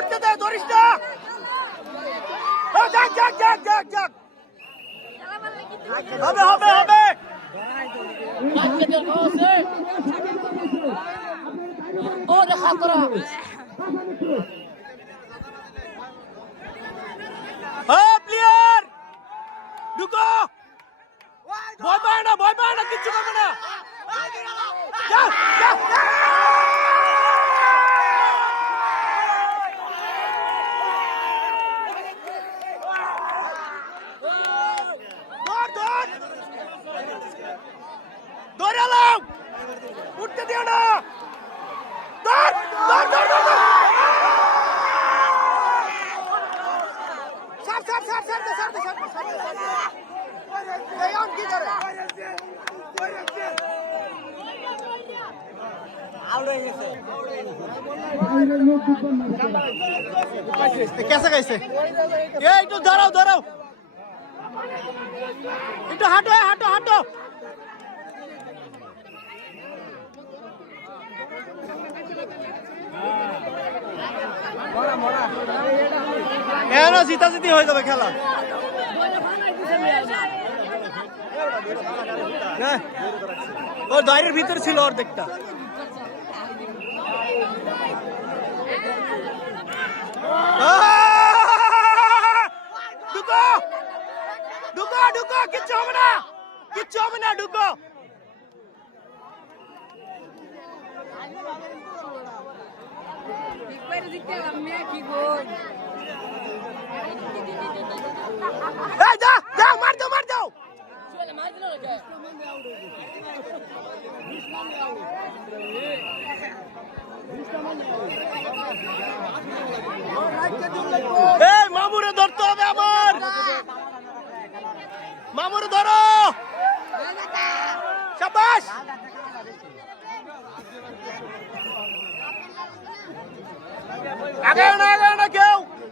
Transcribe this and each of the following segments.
উঠতে দে ধরিস না। ও, যাক যাক যাক যাক যাক। হবে হবে হবে। ওরে খাতরা হ্যাঁ প্লেয়ার ঢুকো। ভয় পায় না ভয় পায় না কিচ্ছু করবে না। ঢুকতে দিও না। ধর ধর ধর ধর সার সার সার এই অন কি করে? कैसे कैसे ये एक কেন জিতা জিতি হয়ে যাবে খেলা ও দয়ের ভিতরে ছিল অর্ধেকটা ঢুকো ঢুকো ঢুকো কিচ্ছু হবে না কিচ্ছু হবে না ঢুকো Depois de ter a minha que gordo. এই মামুরে ধরতে হবে আমার। মামুরে ধরো। শাবাশ আগে না।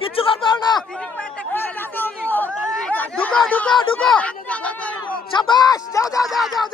কিচ্ছু করতে হবে না। ঢুকো ঢুকো ঢুকো। সাবাস যাও যাও যাও যাও।